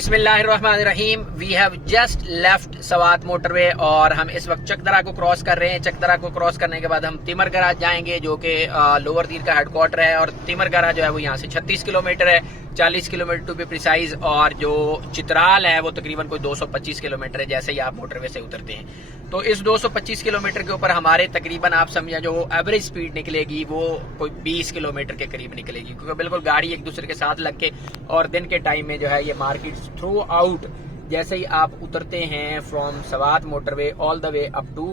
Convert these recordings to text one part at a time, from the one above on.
بسم اللہ الرحمن الرحیم. We have just left Swat motorway اور ہم اس وقت چکدرا کو کراس کر رہے ہیں. چکدرا کو کراس کرنے کے بعد ہم تیمرگرہ جائیں گے جو کہ لوور دیر کا ہیڈ کوارٹر ہے, اور تیمرگرہ جو ہے وہ یہاں سے 36 کلومیٹر ہے, 40 کلومیٹر ٹو بی پریسائز, اور جو چترال ہے وہ تقریباً کوئی 225 کلومیٹر ہے جیسے ہی آپ موٹر وے سے اترتے ہیں. تو اس 225 کلومیٹر کے اوپر ہمارے تقریباً آپ سمجھیں جو ایوریج سپیڈ نکلے گی وہ کوئی 20 کلومیٹر کے قریب نکلے گی, کیونکہ بالکل گاڑی ایک دوسرے کے ساتھ لگ کے, اور دن کے ٹائم میں جو ہے یہ مارکیٹ تھرو آؤٹ جیسے ہی آپ اترتے ہیں from Swat motorway all the way up to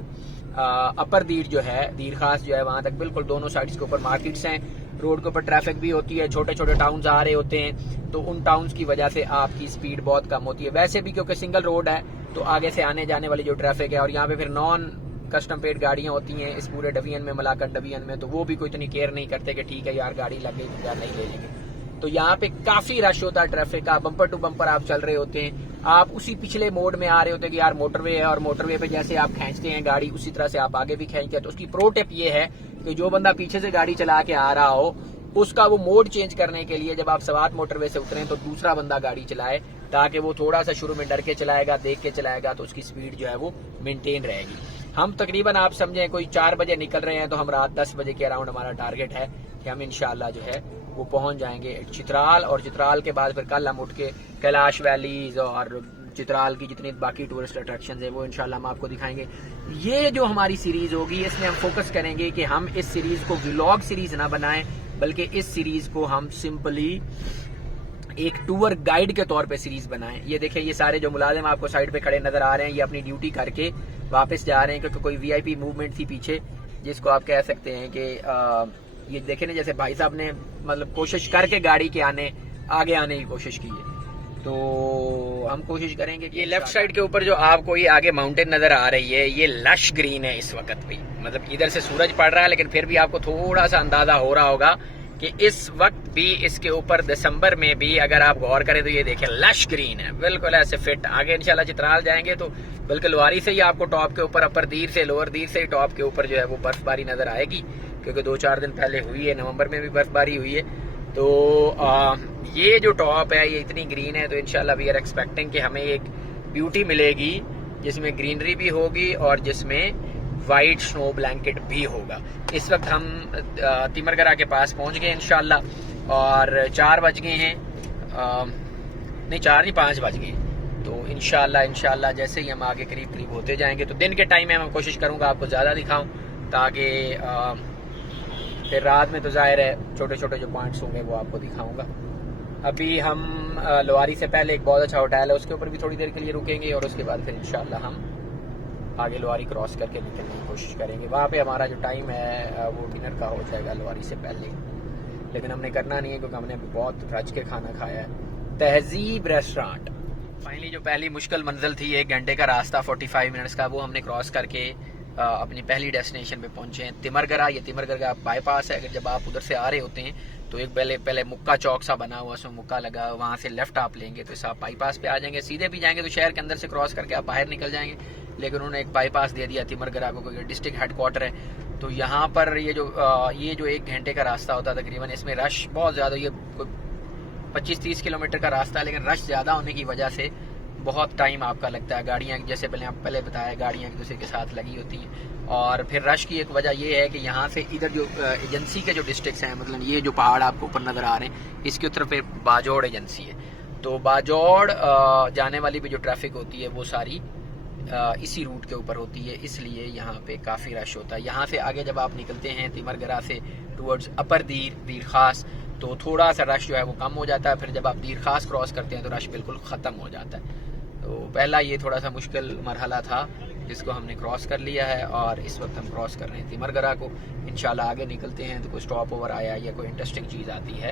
upper Dir جو ہے, دیر خاص جو ہے, وہاں تک بالکل دونوں سائڈز کے اوپر مارکیٹس ہیں. روڈ کے اوپر ٹریفک بھی ہوتی ہے, چھوٹے چھوٹے ٹاؤنز آ رہے ہوتے ہیں, تو ان ٹاؤنز کی وجہ سے آپ کی سپیڈ بہت کم ہوتی ہے. ویسے بھی کیونکہ سنگل روڈ ہے تو آگے سے آنے جانے والی جو ٹریفک ہے, اور یہاں پہ پھر نان کسٹم پیڈ گاڑیاں ہوتی ہیں اس پورے ڈویژن میں, ملاکٹ ڈویژن میں, تو وہ بھی کوئی اتنی کیئر نہیں کرتے کہ ٹھیک ہے یار گاڑی لگ گئی یا نہیں لے لیں گے. تو یہاں پہ کافی رش ہوتا ہے ٹریفک کا, بمپر ٹو بمپر آپ چل رہے ہوتے ہیں, آپ اسی پچھلے موڈ میں آ رہے ہوتے ہیں کہ یار موٹر وے ہے, اور موٹر وے پہ جیسے آپ کھینچتے ہیں گاڑی اسی طرح سے آپ آگے بھی کھینچتے ہیں. تو اس کی پرو ٹپ یہ ہے کہ جو بندہ پیچھے سے گاڑی چلا کے آ رہا ہو اس کا وہ موڈ چینج کرنے کے لیے جب آپ سوات موٹر وے سے اتریں تو دوسرا بندہ گاڑی چلائے, تاکہ وہ تھوڑا سا شروع میں ڈر کے چلائے گا, دیکھ کے چلائے گا, تو اس کی سپیڈ جو ہے وہ مینٹین رہے گی. ہم تقریباً آپ سمجھیں کوئی 4 بجے نکل رہے ہیں, تو ہم رات 10 بجے کے اراؤنڈ ہمارا ٹارگیٹ ہے کہ ہم انشاءاللہ جو ہے وہ پہنچ جائیں گے چترال, اور چترال کے بعد پھر کل ہم اٹھ کے کیلاش ویلیز اور چترال کی جتنی باقی ٹورسٹ اٹریکشنز ہیں وہ انشاءاللہ ہم آپ کو دکھائیں گے. یہ جو ہماری سیریز ہوگی اس میں ہم فوکس کریں گے کہ ہم اس سیریز کو ولاگ سیریز نہ بنائیں, بلکہ اس سیریز کو ہم سمپلی ایک ٹور گائیڈ کے طور پہ سیریز بنائیں. یہ دیکھیں یہ سارے جو ملازم آپ کو سائڈ پہ کھڑے نظر آ رہے ہیں, یہ اپنی ڈیوٹی کر کے واپس جا رہے ہیں, کیونکہ کوئی وی آئی پی موومنٹ تھی پیچھے جس کو آپ کہہ سکتے ہیں کہ یہ دیکھیں نا جیسے بھائی صاحب نے مطلب کوشش کر کے گاڑی کے آگے آنے کی کوشش کی ہے. تو ہم کوشش کریں گے کہ یہ لیفٹ سائڈ کے اوپر جو آپ کو یہ آگے ماؤنٹین نظر آ رہی ہے یہ لش گرین ہے اس وقت بھی, مطلب ادھر سے سورج پڑ رہا ہے لیکن پھر بھی آپ کو تھوڑا سا اندازہ ہو رہا ہوگا کہ اس وقت بھی اس کے اوپر دسمبر میں بھی اگر آپ غور کریں تو یہ دیکھیں لش گرین ہے, بالکل ایسے فٹ. آگے انشاءاللہ چترال جائیں گے تو بالکل لواری سے ہی آپ کو ٹاپ کے اوپر, اپر دیر سے لوور دیر سے ہی ٹاپ کے اوپر جو ہے وہ برف باری نظر آئے گی, کیونکہ 2-4 دن پہلے ہوئی ہے, نومبر میں بھی برف باری ہوئی ہے. تو یہ جو ٹاپ ہے یہ اتنی گرین ہے, تو انشاءاللہ وی آر ایکسپیکٹنگ کہ ہمیں ایک بیوٹی ملے گی جس میں گرینری بھی ہوگی اور جس میں وائٹ سنو بلینکٹ بھی ہوگا. اس وقت ہم تیمرگرہ کے پاس پہنچ گئے انشاءاللہ, اور 4 بج گئے ہیں, نہیں 4 نہیں 5 بج گئے. تو انشاءاللہ جیسے ہی ہم آگے قریب ہوتے جائیں گے تو دن کے ٹائم میں میں کوشش کروں گا آپ کو زیادہ دکھاؤں, تاکہ پھر رات میں تو ظاہر ہے چھوٹے چھوٹے جو پوائنٹس ہوں گے وہ آپ کو دکھاؤں گا. ابھی ہم لواری سے پہلے ایک بہت اچھا ہوٹل ہے اس کے اوپر بھی تھوڑی دیر کے لیے رکیں گے, اور اس کے بعد پھر انشاءاللہ ہم آگے لواری کراس کر کے نکلنے کی کوشش کریں گے. وہاں پہ ہمارا جو ٹائم ہے وہ ڈنر کا ہو جائے گا لواری سے پہلے, لیکن ہم نے کرنا نہیں ہے کیونکہ ہم نے ابھی بہت رج کے کھانا کھایا ہے. تہذیب ریسٹورانٹ فائنلی جو پہلی مشکل منزل تھی 1 گھنٹے کا راستہ 45 منٹس کا, وہ ہم نے کراس کر کے اپنی پہلی ڈیسٹینیشن پہ پہنچے ہیں تیمرگرہ. یہ تیمرگرہ بائی پاس ہے, اگر جب آپ ادھر سے آ رہے ہوتے ہیں تو ایک پہلے مکہ چوک سا بنا ہوا, اس میں مکہ لگا, وہاں سے لیفٹ آپ لیں گے تو اس آپ بائی پاس پہ آ جائیں گے. سیدھے بھی جائیں گے تو شہر کے اندر سے کراس کر کے آپ باہر نکل جائیں گے, لیکن انہوں نے ایک بائی پاس دے دیا تیمرگرہ کو, کیونکہ ڈسٹرکٹ ہیڈ کوارٹر ہے. تو یہاں پر یہ جو 1 گھنٹے کا راستہ ہوتا ہے تقریباً, اس میں رش بہت زیادہ, یہ 25-30 کلومیٹر کا راستہ ہے, لیکن رش زیادہ ہونے کی وجہ سے بہت ٹائم آپ کا لگتا ہے. گاڑیاں جیسے پہلے بتایا گاڑیاں ایک دوسرے کے ساتھ لگی ہوتی ہیں, اور پھر رش کی ایک وجہ یہ ہے کہ یہاں سے ادھر جو ایجنسی کے جو ڈسٹرکٹس ہیں, مطلب یہ جو پہاڑ آپ کو اوپر نظر آ رہے ہیں اس کی طرف باجوڑ ایجنسی ہے, تو باجوڑ جانے والی بھی جو ٹریفک ہوتی ہے وہ ساری اسی روٹ کے اوپر ہوتی ہے, اس لیے یہاں پہ کافی رش ہوتا ہے. یہاں سے آگے جب آپ نکلتے ہیں تیمرگرہ سے ٹورڈز اپر دیر خاص, تو تھوڑا سا رش جو ہے وہ کم ہو جاتا ہے. پھر جب آپ دیر خاص کراس کرتے ہیں تو رش بالکل ختم ہو جاتا ہے. تو پہلا یہ تھوڑا سا مشکل مرحلہ تھا جس کو ہم نے کراس کر لیا ہے, اور اس وقت ہم کراس کر رہے ہیں تیمرگرہ کو. انشاءاللہ آگے نکلتے ہیں تو کوئی سٹاپ اوور آیا یا کوئی انٹرسٹنگ چیز آتی ہے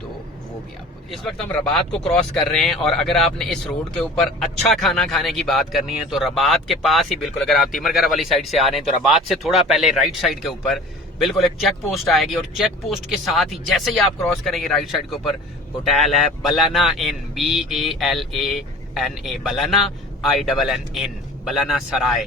تو وہ بھی آپ کو. اس وقت ہم رباط کو کراس کر رہے ہیں, اور اگر آپ نے اس روڈ کے اوپر اچھا کھانا کھانے کی بات کرنی ہے تو رباط کے پاس ہی بالکل, اگر آپ تیمرگرہ والی سائڈ سے آ رہے ہیں تو رباط سے تھوڑا پہلے رائٹ سائڈ کے اوپر بالکل ایک چیک پوسٹ آئے گی, اور چیک پوسٹ کے ساتھ ہی جیسے ہی آپ کراس کریں گے رائٹ سائڈ کے اوپر ہوٹل ہے بلانا ان, BALANA, BALANA INN, بلانا سرائے.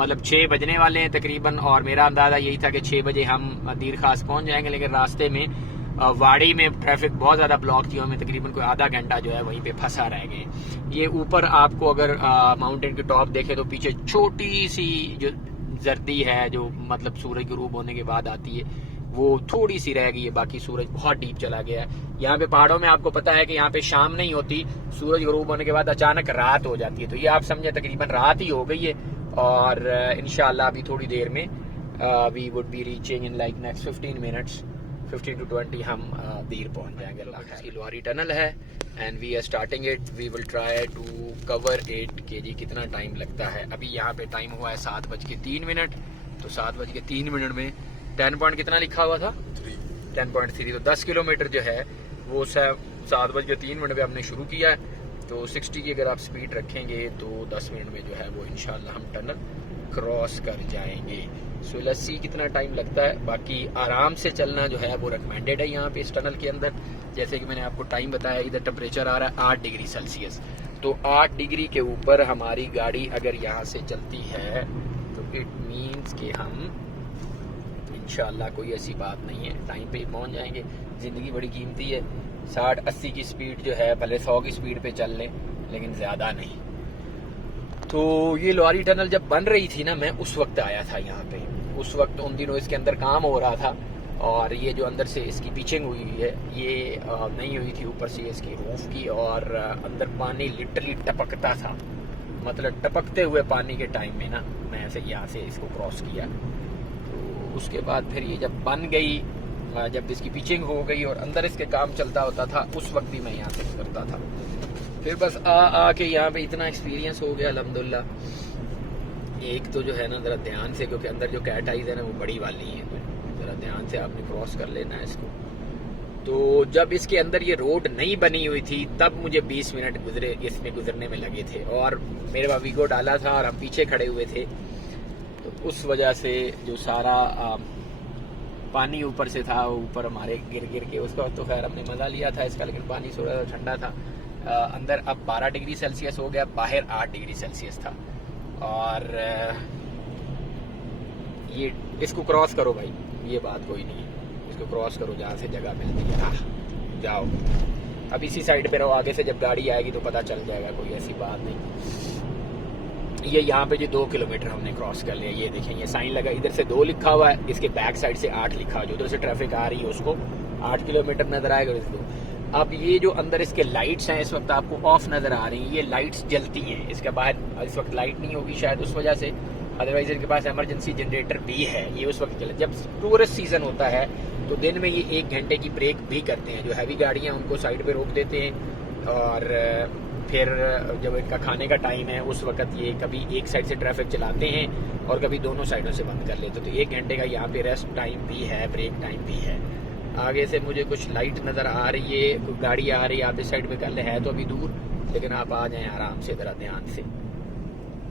مطلب 6 بجنے والے ہیں تقریباً، اور میرا اندازہ یہی تھا کہ 6 بجے ہم دیر خاص پہنچ جائیں گے، لیکن راستے میں واڑی میں ٹریفک بہت زیادہ بلاک تھی، ہمیں تقریباً کوئی آدھا گھنٹہ جو ہے وہیں پہ پھنسا رہ گئے۔ یہ اوپر آپ کو اگر ماؤنٹین کی ٹاپ دیکھے تو پیچھے چھوٹی سی جو زردی ہے جو مطلب سورج غروب ہونے کے بعد آتی ہے، وہ تھوڑی سی رہ گئی ہے، باقی سورج بہت ڈیپ چلا گیا ہے۔ یہاں پہ پہاڑوں میں آپ کو پتا ہے کہ یہاں پہ شام نہیں ہوتی، سورج غروب ہونے کے بعد اچانک رات ہو جاتی ہے، تو یہ آپ سمجھے تقریباً رات ہی ہو گئی ہے، اور انشاءاللہ ابھی تھوڑی دیر میں we would be reaching in like next 15 minutes, 15 to 20 ہم دیر پہنچ جائیں گے۔ اللہ خیر، لواری ٹنل ہے and we are starting it, we will try to cover it کہ جی کتنا ٹائم لگتا ہے۔ ابھی یہاں پہ ٹائم ہوا ہے 7:03، تو 7:03 میں 10 پوائنٹ کتنا لکھا ہوا تھا 10.3، تو 10 کلومیٹر جو ہے وہ 7:03 پہ ہم نے شروع کیا ہے، تو 60 کی اگر آپ سپیڈ رکھیں گے تو 10 منٹ میں جو ہے وہ انشاءاللہ ہم ٹنل کراس کر جائیں گے۔ سو لسی کتنا ٹائم لگتا ہے، باقی آرام سے چلنا جو ہے وہ ریکمینڈیڈ ہے یہاں پہ اس ٹنل کے اندر۔ جیسے کہ میں نے آپ کو ٹائم بتایا، ادھر ٹمپریچر آ رہا ہے 8 ڈگری سیلسیس، تو 8 ڈگری کے اوپر ہماری گاڑی اگر یہاں سے چلتی ہے تو اٹ مینس کہ ہم انشاءاللہ کوئی ایسی بات نہیں ہے، ٹائم پہ ہی پہنچ جائیں گے۔ زندگی بڑی قیمتی ہے، 60-80 کی سپیڈ جو ہے بھلے 100 کی سپیڈ پہ چل لیں لیکن زیادہ نہیں۔ تو یہ لواری ٹنل جب بن رہی تھی نا، میں اس وقت آیا تھا یہاں پہ، اس وقت ان دنوں اس کے اندر کام ہو رہا تھا، اور یہ جو اندر سے اس کی پیچنگ ہوئی ہے یہ نہیں ہوئی تھی اوپر سے اس کی روف کی، اور اندر پانی لٹرلی ٹپکتا تھا، مطلب ٹپکتے ہوئے پانی کے ٹائم میں نا میں ایسے یہاں سے اس کو کراس کیا۔ تو اس کے بعد پھر یہ جب بن گئی، جب اس کی پیچنگ ہو گئی اور اندر اس کے کام چلتا ہوتا تھا، اس وقت بھی میں یہاں سے کرتا تھا۔ پھر بس آ کے یہاں پہ اتنا ایکسپیرینس ہو گیا الحمدللہ۔ ایک تو جو ہے نا ذرا دھیان سے، کیونکہ اندر جو کیٹ آئیز ہے نا وہ بڑی والی ہیں، ذرا دھیان سے آپ نے کراس کر لینا ہے اس کو۔ تو جب اس کے اندر یہ روڈ نہیں بنی ہوئی تھی تب مجھے 20 منٹ اس میں گزرنے میں لگے تھے، اور میرے پاس ویگو ڈالا تھا اور ہم پیچھے کھڑے ہوئے تھے، تو اس وجہ سے جو سارا پانی اوپر سے تھا، اوپر ہمارے گر کے، اس کا تو خیر ہم نے مزہ لیا تھا اس کا، لیکن پانی تھوڑا ٹھنڈا تھا۔ اندر اب 12 ڈگری سیلسیس ہو گیا، باہر 8 ڈگری سیلسیس تھا، اور یہ اس کو کراس کرو بھائی، یہ بات کوئی نہیں ہے، اس کو کراس کرو جہاں سے جگہ ملتی ہے، جاؤ۔ اب اسی سائڈ پہ رہو، آگے سے جب گاڑی آئے گی تو پتہ چل جائے گا، کوئی ایسی بات نہیں۔ یہ یہاں پہ جو 2 کلومیٹر ہم نے کراس کر لیا، یہ دیکھیں یہ سائن لگا، ادھر سے 2 لکھا ہوا ہے، اس کے بیک سائڈ سے 8 لکھا ہوا ہے، جو ادھر سے ٹریفک آ رہی ہے اس کو 8 کلومیٹر نظر آئے گا اس کو۔ اب یہ جو اندر اس کے لائٹس ہیں اس وقت آپ کو آف نظر آ رہی ہیں، یہ لائٹس جلتی ہیں، اس کے باہر اس وقت لائٹ نہیں ہوگی شاید اس وجہ سے، ادروائز ان کے پاس ایمرجنسی جنریٹر بھی ہے، یہ اس وقت چلے۔ جب ٹورسٹ سیزن ہوتا ہے تو دن میں یہ 1 گھنٹے کی بریک بھی کرتے ہیں، جو ہیوی گاڑیاں ان کو سائڈ پہ روک دیتے ہیں، اور پھر جب ان کا کھانے کا ٹائم ہے اس وقت یہ کبھی ایک سائڈ سے ٹریفک چلاتے ہیں اور کبھی دونوں سائڈوں سے بند کر لیتے، تو 1 گھنٹے کا یہاں پہ ریسٹ ٹائم بھی ہے، بریک ٹائم بھی ہے۔ آگے سے مجھے کچھ لائٹ نظر آ رہی ہے، کوئی گاڑی آ رہی ہے، آپ اس سائڈ پہ کر لیں، ہے تو ابھی دور، لیکن آپ آ جائیں آرام سے، ذرا دھیان سے،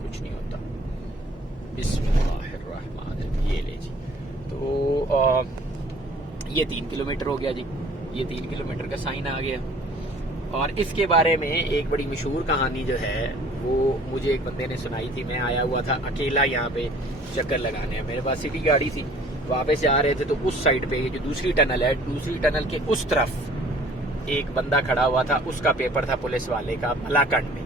کچھ نہیں ہوتا۔ بسم اللہ الرحمن الرحیم، یہ لے جی، تو یہ 3 کلومیٹر ہو گیا جی، یہ 3 کلومیٹر کا سائن آ گیا۔ اور اس کے بارے میں ایک بڑی مشہور کہانی جو ہے وہ مجھے ایک بندے نے سنائی تھی۔ میں آیا ہوا تھا اکیلا یہاں پہ چکر لگانے، میرے پاس سٹی گاڑی تھی، واپس جا رہے تھے، تو اس سائڈ پہ جو دوسری ٹنل ہے، دوسری ٹنل کے اس طرف ایک بندہ کھڑا ہوا تھا، اس کا پیپر تھا پولیس والے کا ملاکنڈ میں،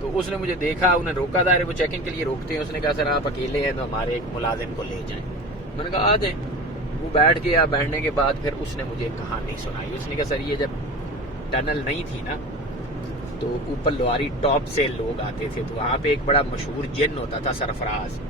تو اس نے مجھے دیکھا، انہیں روکا تھا، وہ چیکنگ کے لیے روکتے ہیں، اس نے کہا سر آپ اکیلے ہیں تو ہمارے ایک ملازم کو لے جائیں۔ میں نے کہا آ جائیں۔ وہ بیٹھ گیا، بیٹھنے کے بعد پھر اس نے مجھے کہانی سنائی، اس نے کہا سر یہ جب ٹنل نہیں تھی نا تو اوپر لواری ٹاپ سے لوگ آتے تھے، تو وہاں پہ ایک بڑا مشہور جن ہوتا تھا سرفراز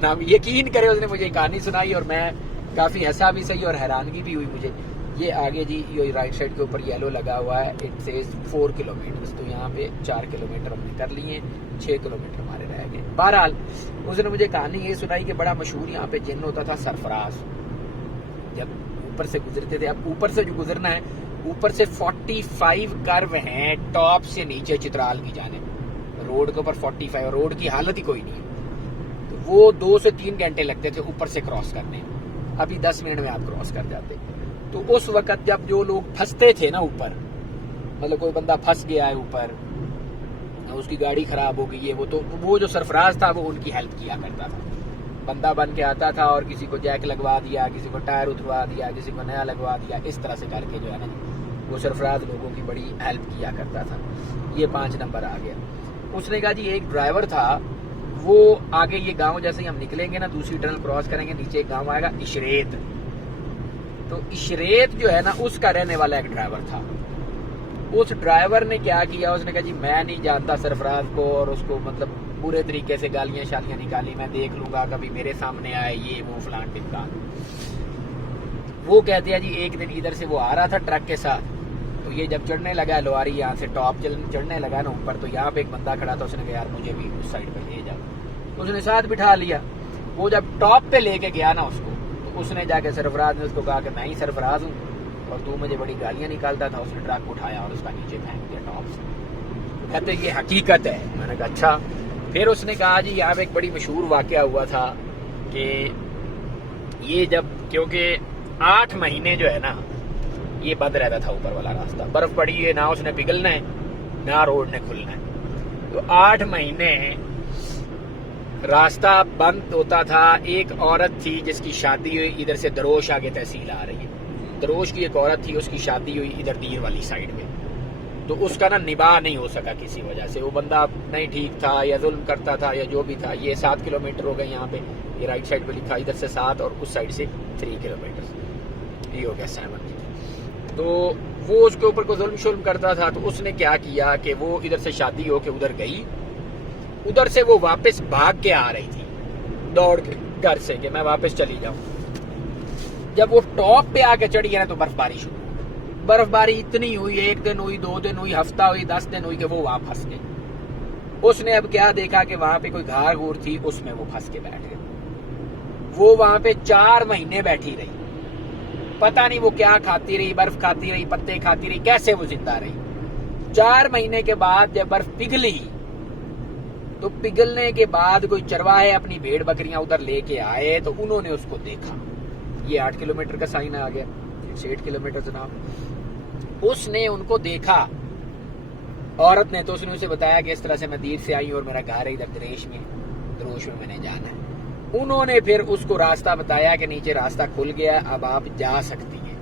نام، یقین کرے اس نے مجھے کہانی سنائی، اور میں کافی ہنسا بھی صحیح اور حیرانگی بھی ہوئی مجھے۔ یہ آگے جی یہ رائٹ سائڈ کے اوپر یلو لگا ہوا ہے، اٹ سیز 4 کلومیٹر، تو یہاں پہ 4 کلومیٹر ہم نے کر لیے، 6 کلومیٹر ہمارے رہ گئے۔ بہرحال اس نے مجھے کہانی یہ سنائی کہ بڑا مشہور یہاں پہ جن ہوتا تھا سرفراز، جب اوپر سے گزرتے تھے، اب اوپر سے جو گزرنا ہے، اوپر سے 45 کرو ہیں ٹاپ سے نیچے چترال کی جانب، روڈ کے اوپر 45، روڈ کی حالت ہی کوئی نہیں ہے، تو وہ 2 سے 3 گھنٹے لگتے تھے اوپر سے کراس کرنے، ابھی 10 منٹ میں آپ کراس کر جاتے۔ تو اس وقت جب جو لوگ پھنستے تھے نا اوپر، مطلب کوئی بندہ پھنس گیا ہے اوپر، اس کی گاڑی خراب ہو گئی ہے وہ، تو وہ جو سرفراز تھا وہ ان کی ہیلپ کیا کرتا تھا، بندہ بن کے آتا تھا اور کسی کو جیک لگوا دیا، کسی کو ٹائر اتروا دیا، کسی کو نیا لگوا دیا، اس طرح سے کر کے جو ہے نا وہ سرفراز لوگوں کی بڑی ہیلپ کیا کرتا تھا۔ یہ 5 نمبر آ گیا۔ اس نے کہا جی ایک ڈرائیور تھا، وہ آگے یہ گاؤں جیسے ہی ہم نکلیں گے نا، دوسری ٹنل کراس کریں گے، نیچے ایک گاؤں آئے گا عشریت، تو عشریت جو ہے نا اس کا رہنے والا ایک ڈرائیور تھا۔ اس ڈرائیور نے کیا کیا، اس نے کہا جی میں نہیں جانتا سرفراز کو، اور اس کو مطلب پورے طریقے سے گالیاں شالیاں نکالی، میں دیکھ لوں گا کبھی میرے سامنے آئے یہ وہ فلان ٹمکان۔ وہ کہتے ہیں جی ایک دن ادھر سے وہ آ رہا تھا ٹرک کے ساتھ، تو یہ جب چڑھنے لگا لواری یہاں سے ٹاپ چڑھنے لگا نا اوپر، تو یہاں پہ ایک بندہ کھڑا تھا، اس نے کہا یار مجھے بھی اس سائڈ پہ لے جاؤ، اس نے ساتھ بٹھا لیا۔ وہ جب ٹاپ پہ لے کے گیا نا اس کو، تو اس نے جا کے سرفراز نے اس کو کہا کہ میں ہی سرفراز ہوں اور تو مجھے بڑی گالیاں نکالتا تھا۔ اس نے ٹرک اٹھایا اور اس کا نیچے پھینک دیا ٹاپ سے۔ کہتے یہ حقیقت ہے۔ میں نے کہا اچھا۔ پھر اس نے کہا جی یہاں پہ ایک بڑی مشہور واقعہ ہوا تھا کہ یہ جب، کیونکہ 8 مہینے جو ہے نا یہ بند رہتا تھا اوپر والا راستہ، برف پڑی ہے، نہ اس نے پگھلنا ہے نہ روڈ نے کھلنا ہے، تو 8 مہینے راستہ بند ہوتا تھا۔ ایک عورت تھی جس کی شادی ہوئی ادھر سے دروش آگے تحصیل آ رہی ہے، دروش کی ایک عورت تھی، اس کی شادی ہوئی ادھر دیر والی سائڈ میں، تو اس کا نا نباہ نہیں ہو سکا کسی وجہ سے، وہ بندہ نہیں ٹھیک تھا یا ظلم کرتا تھا یا جو بھی تھا۔ یہ 7 کلومیٹر ہو گئے یہاں پہ، یہ رائٹ سائڈ پہ لکھا ادھر سے 7 اور اس سائڈ سے 3 کلومیٹر، یہ ہو گیا 7۔ تو وہ اس کے اوپر کو ظلم شلم کرتا تھا، تو اس نے کیا کیا کہ وہ ادھر سے شادی ہو کے ادھر گئی، ادھر سے وہ واپس بھاگ کے آ رہی تھی دوڑ کے گھر سے کہ میں واپس چلی جاؤں۔ جب وہ ٹاپ پہ آ کے چڑھی ہے نا تو برف باری شروع ہوئی۔ برف باری اتنی ہوئی، 1 دن ہوئی، 2 دن ہوئی، ہفتہ ہوئی، 10 دن ہوئی کہ وہ وہاں پھنس گئی۔ اس نے اب کیا دیکھا کہ وہاں پہ کوئی گھار گور تھی، اس میں وہ پھنس کے بیٹھ گئی۔ وہ وہاں پہ 4 مہینے بیٹھی رہی، پتہ نہیں وہ کیا کھاتی رہی، برف کھاتی رہی، پتے کھاتی رہی، کیسے وہ زندہ رہی۔ 4 مہینے کے بعد جب برف پگھلی تو پگھلنے کے بعد کوئی چرواہے اپنی بھیڑ بکریاں ادھر لے کے آئے، تو انہوں نے اس کو دیکھا۔ یہ 8 کلومیٹر کا سائن آ گیا، 8 کلومیٹر جناب۔ اس نے ان کو دیکھا عورت نے، تو اس نے اسے بتایا کہ اس طرح سے میں دیر سے آئی ہوں اور میرا گھر ہے ادھر دروش میں میں نے جانا ہے۔ انہوں نے پھر اس کو راستہ بتایا کہ نیچے راستہ کھل گیا، اب آپ جا سکتی ہیں۔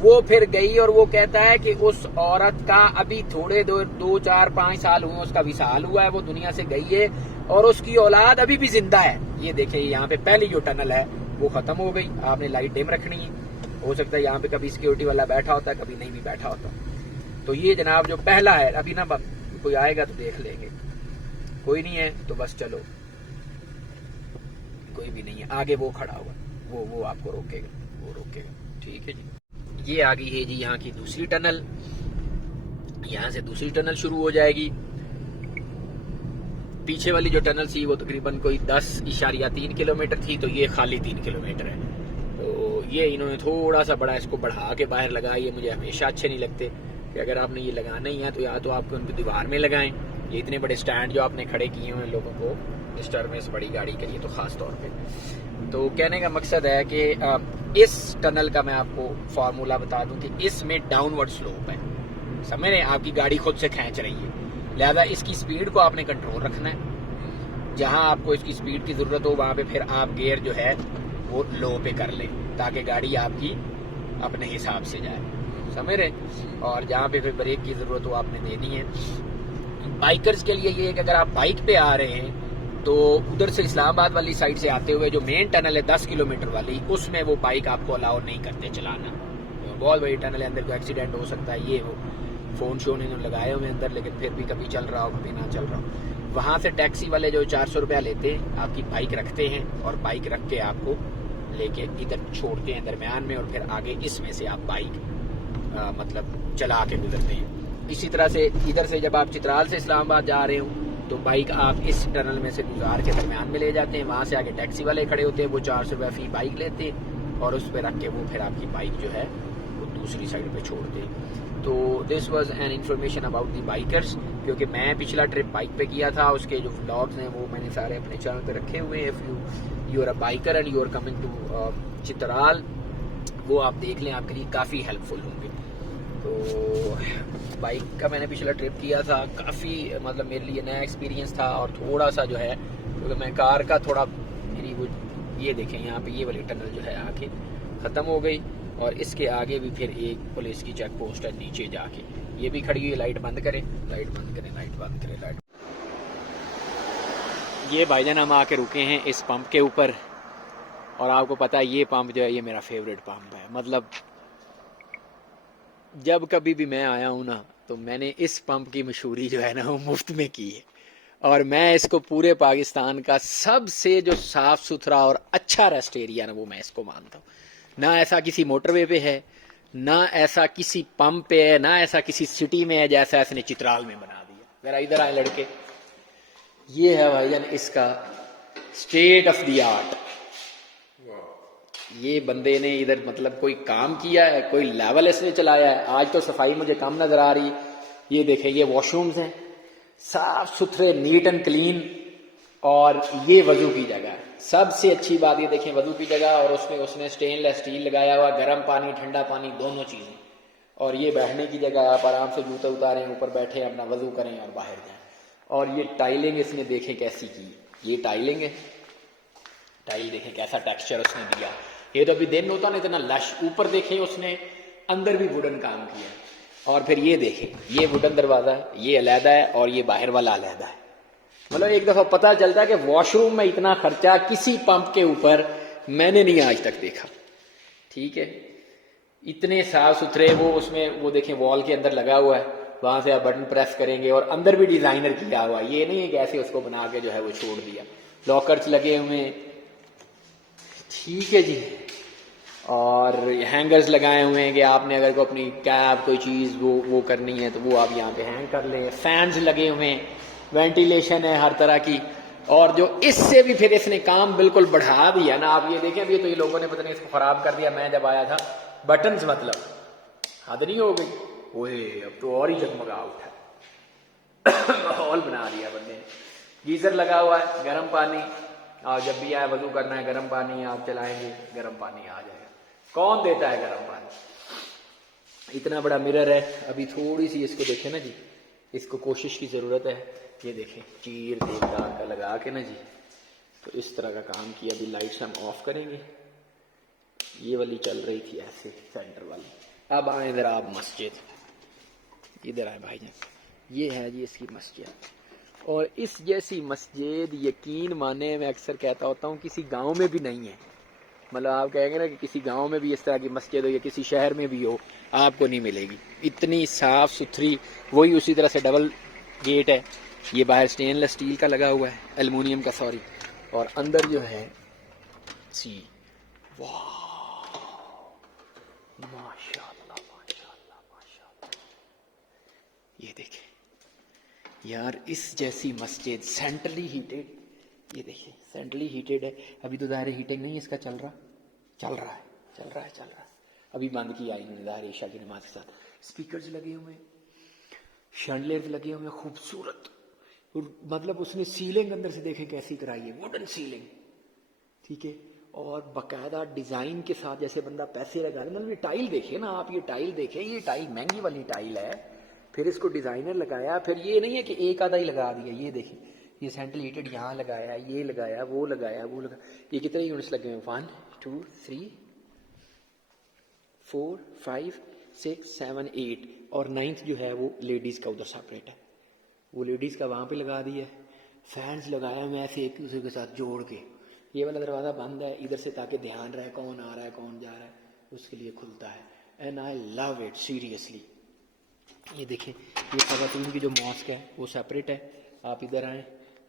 وہ پھر گئی، اور وہ کہتا ہے کہ اس عورت کا ابھی تھوڑے 2 4 5 سال ہوئے، اس کا وصال ہوا ہے، وہ دنیا سے گئی ہے، اور اس کی اولاد ابھی بھی زندہ ہے۔ یہ دیکھیں یہاں پہ پہلی جو ٹنل ہے وہ ختم ہو گئی، آپ نے لائٹ ڈیم رکھنی ہے، ہو سکتا ہے یہاں پہ کبھی سیکیورٹی والا بیٹھا ہوتا ہے، کبھی نہیں بھی بیٹھا ہوتا۔ تو یہ جناب جو پہلا ہے، ابھی نا کوئی آئے گا تو دیکھ لیں گے، کوئی نہیں ہے تو بس چلو، کوئی بھی نہیں ہے، آگے وہ کھڑا ہوا، وہ آپ کو روکے گا، وہ روکے گا، ٹھیک ہے جی۔ یہ آگئی ہے جی یہاں کی دوسری ٹنل، یہاں سے دوسری ٹنل شروع ہو جائے گی۔ پیچھے والی جو ٹنل تھی وہ تقریباً کوئی 10.3 کلومیٹر تھی، تو یہ خالی 3 کلومیٹر ہے۔ تو یہ انہوں نے تھوڑا سا بڑا اس کو بڑھا کے باہر لگا۔ یہ مجھے ہمیشہ اچھے نہیں لگتے کہ اگر آپ نے یہ لگانا ہی ہے تو یا تو آپ کو ان کو دیوار میں لگائیں، یہ اتنے بڑے سٹینڈ جو آپ نے کھڑے کیے ہوئے لوگوں کو ڈسٹربنس بڑی گاڑی کے لیے، تو خاص طور پہ۔ تو کہنے کا مقصد ہے کہ اس ٹنل کا میں آپ کو فارمولا بتا دوں کہ اس میں ڈاؤن ورڈ سلوپ ہے، سمجھ رہے ہیں، آپ کی گاڑی خود سے کھینچ رہی ہے، لہذا اس کی سپیڈ کو آپ نے کنٹرول رکھنا ہے۔ جہاں آپ کو اس کی سپیڈ کی ضرورت ہو وہاں پہ پھر آپ گیئر جو ہے وہ لو پہ کر لیں، تاکہ گاڑی آپ کی اپنے حساب سے جائے، سمجھ رہے۔ اور جہاں پہ پھر بریک کی ضرورت ہو آپ نے دینی ہے۔ بائکرز کے لیے یہ ہے کہ اگر آپ بائک پہ آ رہے ہیں تو ادھر سے اسلام آباد والی سائڈ سے آتے ہوئے جو مین ٹنل ہے 10 کلومیٹر والی، اس میں وہ بائک آپ کو الاؤ نہیں کرتے چلانا، بہت بڑی ٹنل ہے، اندر کوئی ایکسیڈنٹ ہو سکتا ہے، یہ وہ فون شون انہوں نے لگائے ہوئے اندر، لیکن پھر بھی کبھی چل رہا ہو کبھی نہ چل رہا ہو۔ وہاں سے ٹیکسی والے جو 400 روپیہ لیتے ہیں، آپ کی بائک رکھتے ہیں اور بائک رکھ کے آپ کو لے کے ادھر چھوڑتے ہیں درمیان میں، اور پھر آگے اس میں سے آپ بائک مطلب چلا کے گزرتے ہیں۔ اسی طرح سے ادھر سے جب آپ چترال سے اسلام آباد جا رہے ہوں تو بائک آپ اس ٹنل میں سے گزار کے درمیان میں لے جاتے ہیں، وہاں سے آگے ٹیکسی والے کھڑے ہوتے ہیں، وہ 400 روپیہ فی بائک لیتے ہیں اور اس پہ رکھ کے وہ پھر آپ کی بائک جو ہے وہ دوسری سائڈ پہ چھوڑتے ہیں۔ تو this was an information about the bikers, کیونکہ میں پچھلا ٹرپ بائک پہ کیا تھا، اس کے جو ولاگز ہیں وہ میں نے سارے اپنے چینل پہ رکھے ہوئے ہیں۔ If you are a biker and you are coming to Chitral, وہ آپ دیکھ لیں، آپ کے لیے کافی ہیلپ فل ہوں گے۔ تو بائک کا میں نے پچھلا ٹرپ کیا تھا، کافی مطلب میرے لیے نیا ایکسپیرینس تھا، اور تھوڑا سا جو ہے کیونکہ میں کار کا تھوڑا میری وہ یہ دیکھیں یہاں پہ یہ والی ٹنل جو ہے آ کے ختم ہو گئی، اور اس کے آگے بھی پھر ایک پولیس کی چیک پوسٹ ہے نیچے جا کے، یہ بھی کھڑی ہوئی، لائٹ بند کریں، لائٹ بند کریں، لائٹ بند کریں، لائٹ. یہ بھائی جان ہم آ کے رکے ہیں اس پمپ کے اوپر، اور آپ کو پتہ ہے یہ پمپ جو ہے یہ میرا فیوریٹ پمپ ہے. مطلب جب کبھی بھی میں آیا ہوں نا تو میں نے اس پمپ کی مشہوری جو ہے نا وہ مفت میں کی ہے، اور میں اس کو پورے پاکستان کا سب سے جو صاف ستھرا اور اچھا ریسٹ ایریا نا وہ میں اس کو مانتا ہوں. نہ ایسا کسی موٹر وے پہ ہے، نہ ایسا کسی پمپ پہ ہے، نہ ایسا کسی سٹی میں ہے جیسا اس نے چترال میں بنا دیا. ذرا ادھر آئے لڑکے، یہ ہے بھائی جان اس کا اسٹیٹ آف دی آرٹ. یہ بندے نے ادھر مطلب کوئی کام کیا ہے، کوئی لیول اس نے چلایا ہے. آج تو صفائی مجھے کم نظر آ رہی. یہ دیکھیں یہ واش رومز ہیں صاف ستھرے، نیٹ اینڈ کلین، اور یہ وضو کی جگہ ہے. سب سے اچھی بات یہ دیکھیں وضو کی جگہ، اور اس نے اسٹین لیس اسٹیل لگایا ہوا، گرم پانی ٹھنڈا پانی دونوں چیزیں. اور یہ بیٹھنے کی جگہ، آپ آرام سے جوتے اتاریں، اوپر بیٹھیں، اپنا وضو کریں اور باہر جائیں. اور یہ ٹائلنگ اس نے دیکھیں کیسی کی، یہ ٹائلنگ ہے، ٹائل دیکھیں کیسا ٹیکسچر اس نے دیا. یہ تو ابھی دن ہوتا نا اتنا لش. اوپر دیکھیں اس نے اندر بھی ووڈن کام کیا. اور پھر یہ دیکھیں یہ ووڈن دروازہ ہے، یہ علیحدہ ہے، اور یہ باہر والا علیحدہ ہے. مطلب ایک دفعہ پتہ چلتا ہے کہ واش روم میں اتنا خرچہ کسی پمپ کے اوپر میں نے نہیں آج تک دیکھا. ٹھیک ہے، اتنے صاف ستھرے. وہ اس میں وہ دیکھیں وال کے اندر لگا ہوا ہے، وہاں سے آپ بٹن پریس کریں گے، اور اندر بھی ڈیزائنر کیا ہوا. یہ نہیں ہے کہ ایسے اس کو بنا کے جو ہے وہ چھوڑ دیا. لاکرز لگے ہوئے ہیں. ٹھیک ہے جی. اور ہینگرز لگائے ہوئے ہیں کہ آپ نے اگر کوئی اپنی کیب کوئی چیز وہ کرنی ہے تو وہ آپ یہاں پہ ہینگ کر لیں. فینز لگے ہوئے ہیں، وینٹیلیشن ہے ہر طرح کی. اور جو اس سے بھی پھر اس نے کام بالکل بڑھا دیا نا. آپ یہ دیکھیں ابھی تو یہ لوگوں نے پتہ نہیں اس کو خراب کر دیا. میں جب آیا تھا بٹنز مطلب حد نہیں ہو گئی. اوے اب تو اور ہی جگمگا اٹھا، ماحول بنا دیا بندے نے. گیزر لگا ہوا ہے، گرم پانی، اور جب بھی آئے وضو کرنا ہے گرم پانی آپ چلائیں گے، گرم پانی آ جائے گا. کون دیتا ہے گرم پانی؟ اتنا بڑا مرر ہے. ابھی تھوڑی سی اس کو دیکھیں نا جی، اس کو کوشش کی ضرورت ہے. یہ دیکھیں چیر دیودار کا لگا کے نا جی، تو اس طرح کا کام کیا. ابھی لائٹس ہم آف کریں گے. یہ والی چل رہی تھی ایسے سینٹر والی. اب آئیں ادھر آپ مسجد، ادھر آئے بھائی جان. یہ ہے جی اس کی مسجد. اور اس جیسی مسجد یقین مانے میں اکثر کہتا ہوتا ہوں کسی گاؤں میں بھی نہیں ہے. مطلب آپ کہیں گے نا کہ کسی گاؤں میں بھی اس طرح کی مسجد ہو یا کسی شہر میں بھی ہو، آپ کو نہیں ملے گی. اتنی صاف ستھری. وہی اسی طرح سے ڈبل گیٹ ہے. یہ باہر اسٹین لیس اسٹیل کا لگا ہوا ہے، ایلومینیم کا سوری. اور اندر جو ہے سی واہ ماشاء اللہ ماشاء اللہ ماشاء اللہ. یہ دیکھیں یار اس جیسی مسجد سینٹرلی ہیٹڈ. یہ دیکھیں سینٹرلی ہیٹڈ ہے. ابھی تو ظاہر ہیٹنگ نہیں اس کا چل رہا ہے. ابھی بند کیا انہوں نے ظاہر عشاء کی نماز کے ساتھ. اسپیکرز لگے ہوئے ہیں، شینڈلیرز لگے ہوئے ہیں خوبصورت. مطلب اس نے سیلنگ اندر سے دیکھیں کیسی کرائی ہے، ووڈن سیلنگ. ٹھیک ہے، اور باقاعدہ ڈیزائن کے ساتھ جیسے بندہ پیسے لگا رہا ہے. مطلب یہ ٹائل دیکھیں نا آپ، یہ ٹائل دیکھیں، یہ ٹائل مہنگی والی ٹائل ہے. پھر اس کو ڈیزائنر لگایا. پھر یہ نہیں ہے کہ ایک آدھا ہی لگا دیا. یہ دیکھیں یہ سینٹرل ہیٹڈ یہاں لگایا، یہ لگایا، وہ لگایا، وہ لگایا. یہ کتنے یونٹس لگے ہوئے؟ 1 2 3 4 5 6 7 8 اور 9th جو ہے وہ لیڈیز کا ادھر سپریٹ ہے. وہ لیڈیز کا وہاں پہ لگا دیا ہے. فینس لگایا میں ایسے ایک دوسرے کے ساتھ جوڑ کے. یہ والا دروازہ بند ہے ادھر سے تاکہ دھیان رہے کون آ رہا ہے کون جا رہا ہے، اس کے لیے کھلتا ہے. And I love it seriously. یہ دیکھیں یہ خواتین کی جو ماسک ہے وہ سپریٹ ہے. آپ ادھر آئیں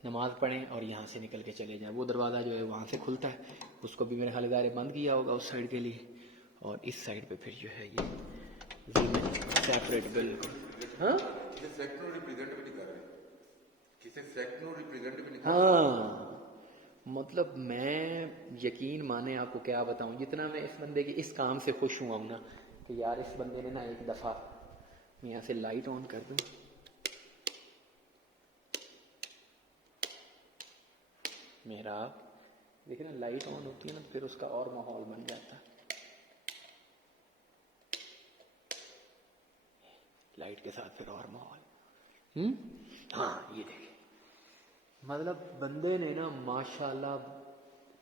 نماز پڑھیں اور یہاں سے نکل کے چلے جائیں. وہ دروازہ جو ہے وہاں سے کھلتا ہے، اس کو بھی میرے خیال دار بند کیا ہوگا اس سائڈ کے لیے. اور اس سائڈ پہ پھر جو ہے یہ سیپریٹ بالکل. ہاں ہاں مطلب میں یقین مانے آپ کو کیا بتاؤں، جتنا میں اس بندے کی اس کام سے خوش ہوا ہوں نا کہ یار اس بندے نے نا ایک دفعہ، میں یہاں سے لائٹ آن کر دوں. میرا دیکھیں نا لائٹ آن ہوتی ہے نا پھر اس کا اور ماحول بن جاتا ہے. لائٹ کے ساتھ پھر اور ماحول. ہاں یہ دیکھیں مطلب بندے نے نا ماشاءاللہ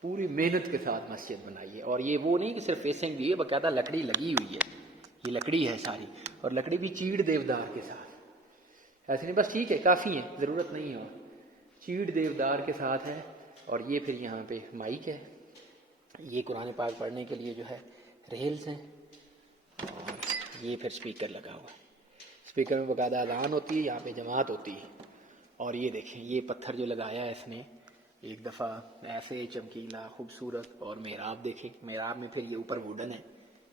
پوری محنت کے ساتھ مسجد بنائی ہے. اور یہ وہ نہیں کہ صرف فیسنگ بھی ہے، باقاعدہ لکڑی لگی ہوئی ہے. یہ لکڑی ہے ساری، اور لکڑی بھی چیڑ دیودار کے ساتھ. ایسے نہیں بس ٹھیک ہے کافی ہے، ضرورت نہیں ہے. چیڑ دیودار کے ساتھ ہے. اور یہ پھر یہاں پہ مائک ہے. یہ قرآن پاک پڑھنے کے لیے جو ہے ریلز ہیں. اور یہ پھر سپیکر لگا ہوا ہے. سپیکر میں باقاعدہ اذان ہوتی ہے، یہاں پہ جماعت ہوتی ہے. اور یہ دیکھیں یہ پتھر جو لگایا ہے اس نے ایک دفعہ ایسے چمکیلا خوبصورت. اور محراب دیکھیں، محراب میں پھر یہ اوپر ووڈن ہے.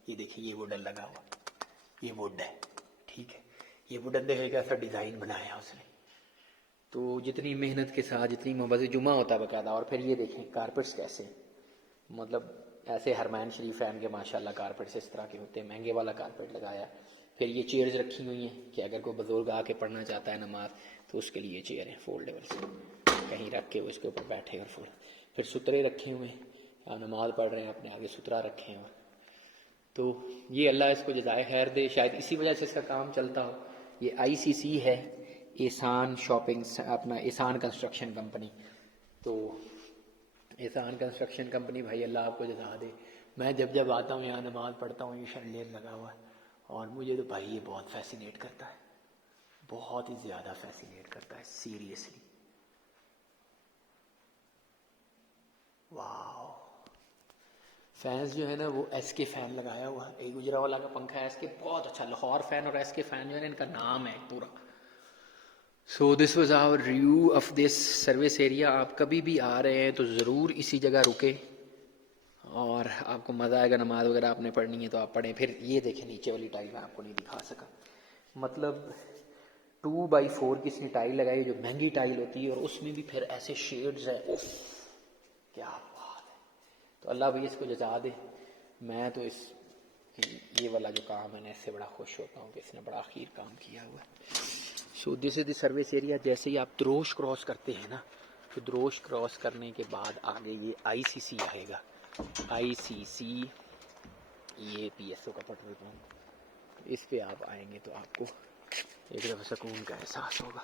یہ دیکھیں یہ ووڈن لگا ہوا، یہ ووڈ ہے. ٹھیک ہے، یہ ووڈن دیکھیں کیسا ڈیزائن بنایا اس نے. تو جتنی محنت کے ساتھ جتنی مسجد جمعہ ہوتا ہے باقاعدہ. اور پھر یہ دیکھیں کارپٹس کیسے، مطلب ایسے حرمین شریف فین کے ماشاءاللہ کارپٹس اس طرح کے ہوتے ہیں. مہنگے والا کارپٹ لگایا. پھر یہ چیئرز رکھی ہوئی ہیں کہ اگر کوئی بزرگ آ کے پڑھنا چاہتا ہے نماز تو اس کے لیے چیئر ہیں فولڈیبل سے، کہیں رکھ کے وہ اس کے اوپر بیٹھے اور فول. پھر سترے رکھے ہوئے ہیں، نماز پڑھ رہے ہیں اپنے آگے سترا رکھے ہوئے. تو یہ اللہ اس کو جزائے خیر دے، شاید اسی وجہ سے اس کا کام چلتا ہو. یہ ICC ہے، احسان شاپنگ، اپنا احسان کنسٹرکشن کمپنی. تو احسان کنسٹرکشن کمپنی بھائی اللہ آپ کو جزا دے. میں جب آتا ہوں یہاں نماز پڑھتا ہوں یہ شنڈیر لگا ہوا ہے. اور مجھے تو بھائی یہ بہت فیسینیٹ کرتا ہے، بہت ہی زیادہ فیسینیٹ کرتا ہے سیریسلی. واو. فینس جو ہے نا وہ SK فین لگایا ہوا ہے. ایک گجرا والا کا پنکھا ہے SK بہت اچھا. لاہور فین اور SK فین جو ہے نا ان کا نام ہے پورا. So this was our review of this service area. آپ کبھی بھی آ رہے ہیں تو ضرور اسی جگہ رکے اور آپ کو مزہ آئے گا. نماز وغیرہ آپ نے پڑھنی ہے تو آپ پڑھیں. پھر یہ دیکھیں نیچے والی ٹائل میں آپ کو نہیں دکھا سکا، مطلب 2x4 کی اس نے ٹائل لگائی جو مہنگی ٹائل ہوتی ہے. اور اس میں بھی پھر ایسے شیڈز ہیں، اوف کیا بات ہے. تو اللہ بھی اس کو جزا دے. میں تو یہ والا جو کام ہے نا اس سے بڑا خوش ہوتا ہوں کہ اس نے بڑا اخیر کام کیا ہوا ہے. سو دس از دی سروس ایریا. جیسے ہی آپ دروش کراس کرتے ہیں نا تو دروش کراس کرنے کے بعد آگے یہ ICC آئے گا. ICC یہ PSO کا پیٹرول پمپ. اس پہ آپ آئیں گے تو آپ کو ایک دفعہ سکون کا احساس ہوگا.